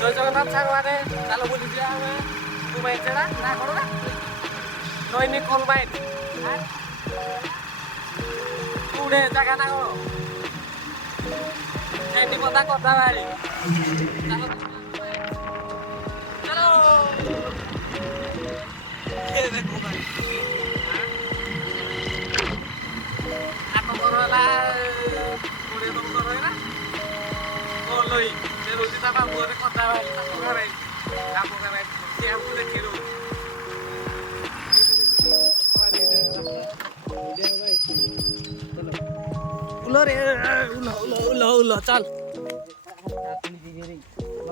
ଜୟ ଜଗନ୍ନାଥ ସାଙ୍ଗମାନେ ଚାଲ ବୁଲିଯିବା ଆମେ କୁମାଇ ଚେଡ଼ା ନା କ'ଣ ନା ନଇନି କଲମାଇନ୍ କୋଉଠେ ଜାଗା ନା କ'ଣ ଏଠି ପତା କଥା ବାହାରି ଚାଲ ଚାଲ ଆପଣଙ୍କର ହେଲା 20 ଟଙ୍କା ରହିଲା କଲଇ ସେ ରହୁଛି ତା ବାବୁରେ କଥା ବାହାରି ତାଙ୍କ ଘରେ ଆମ ଘରେ ସେ ଆମକୁ ଦେଖି ରହୁଛି उलो उलो चल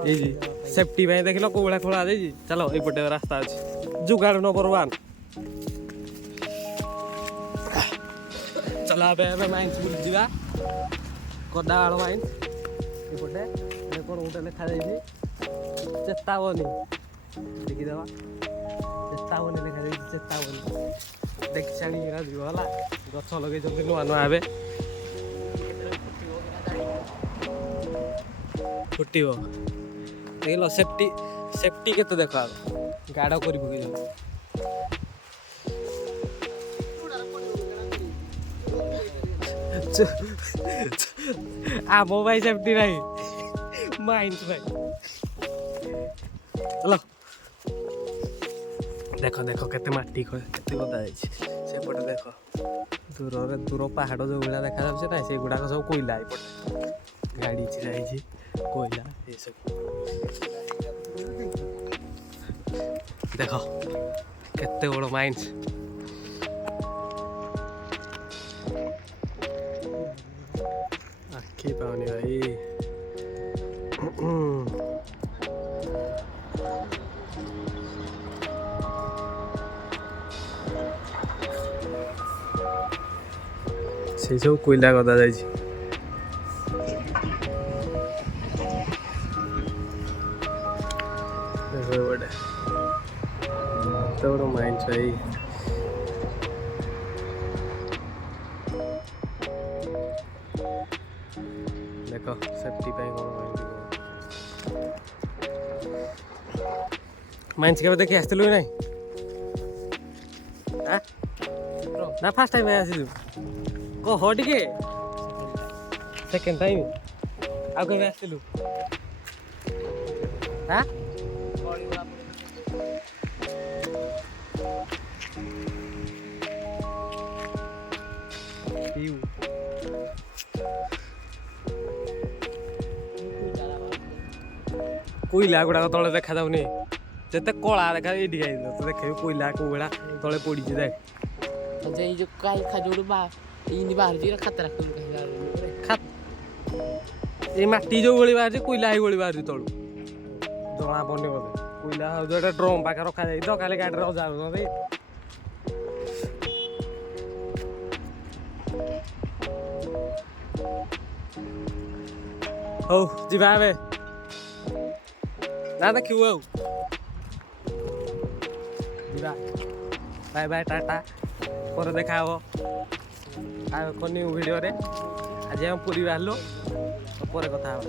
जी सेफ्टी में देख लो कोबड़ा खोला दे जी चलो ये पटे रास्ता अच्छे जुगाड़ नंबर 1 चला बे माइंस बुल जीवा कोडाल माइंस ये पटे ये कोन उठे लिखा जाई छी चेतावनी देखि देवा चेतावनी लिखा जाई चेतावनी देख छाणी रा जीव होला गछ लगे जल्दी नुआ नुआ आबे फुटिव देख लो सेफ्टी सेफ्टी के तो देखा गाड़ कर आम भाई सेफ्टी भाई माइंस भाई चलो देख देख केते माटी केते गदा सेपटे देख दूर दूर पहाड़ जो गुड़ा देखा जाऊँ ना से गुड़ाक सब कोईला एपटे गाड़ी जाइए कोईला ये सब देख केते बड़ माइंस आखि पाऊनी भाई से सब कोईला गदा जाइए तो बड़ा माइंड चाहिए देखो सेफ्टी पे माइंड के देखी आसलु ना ना फास्ट टाइम आसिलु कह टे सेकेंड टाइम आउ के आसलु हाँ कोईला गुड़ाक तले देखा जाऊनी जिते कला देखा ये तो देखे कोईला कोईला तले पड़ी देख जो काई खजूर इन बाहर जी खतरा ये माटी जो गोली बाहर कोईला ही गोली बाहर तलू जना पड़नी बोधे कोईला जो ड्रम पाखे रखा जाए तो खाली गाड़ी रजा हौ जीवा ए ना देखियो हौ जीवा बाय बाय टाटा पर देखा हो आ कोनी वीडियो रे आज हम पूरी बाहरलो पर कथा हो।